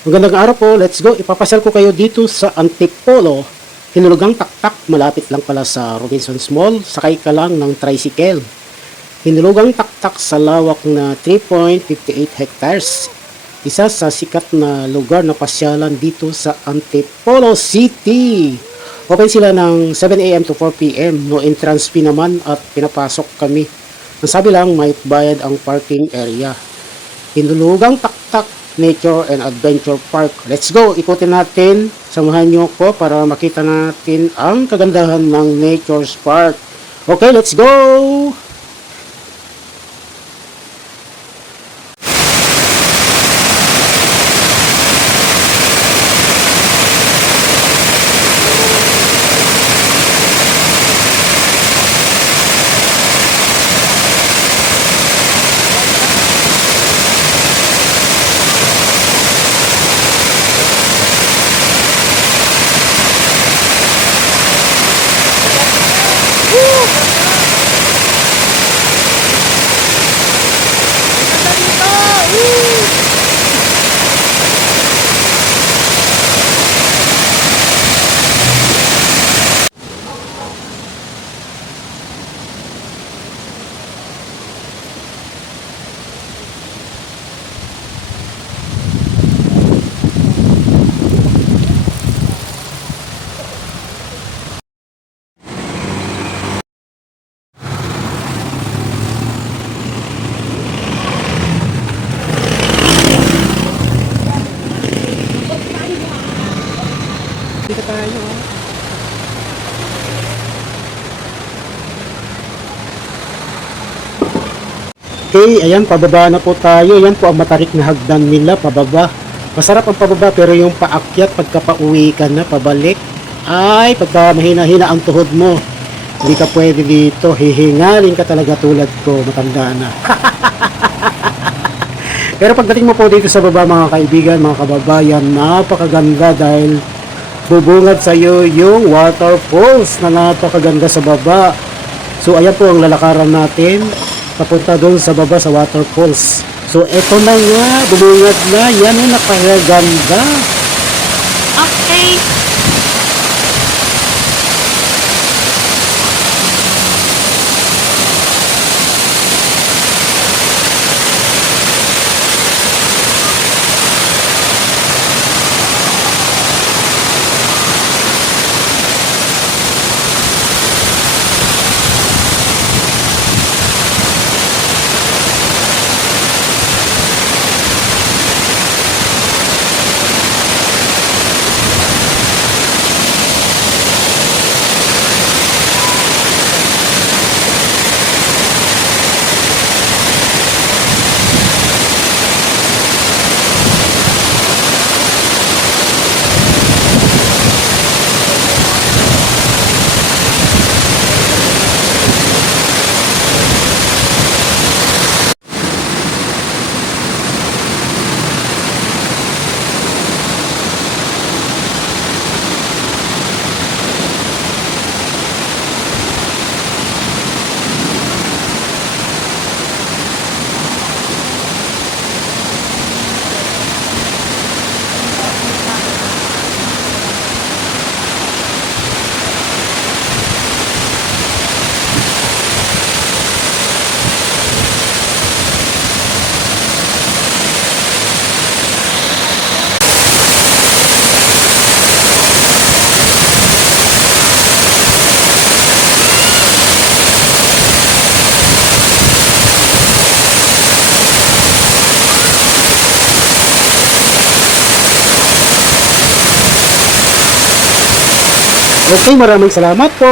Magandang araw po, let's go. Ipapasyal ko kayo dito sa Antipolo. Hinulugang taktak, malapit lang pala sa Robinsons Mall. Sakay ka lang ng tricycle. Hinulugang taktak sa lawak na 3.58 hectares. Isa sa sikat na lugar na pasyalan dito sa Antipolo City. Open sila ng 7 a.m. to 4 p.m. No entrance fee naman at pinapasok kami. Ang sabi lang, may bayad ang parking area. Hinulugang taktak Nature and Adventure Park. Let's go! Ikutin natin. Samahan nyo ko para makita natin ang kagandahan ng Nature's Park. Okay, let's go! Dito tayo. Okay, ayan, pababa na po tayo. Yan po ang matarik na hagdan nila, pababa. Masarap ang pababa, pero yung paakyat, pagka pauwi ka na, pabalik, ay, pagka mahina-hina ang tuhod mo, hindi ka pwede dito. Hihingalin ka talaga tulad ko, matanda na. Pero pagdating mo po dito sa baba, mga kaibigan, mga kababayan, napakaganda dahil bubungad sa iyo yung waterfalls na napakaganda sa baba. So ayan po ang lalakaran natin papunta doon sa baba sa waterfalls. So eto na nga, bumungad na. Yan ang napakaganda. Okay. Okay, maraming salamat po.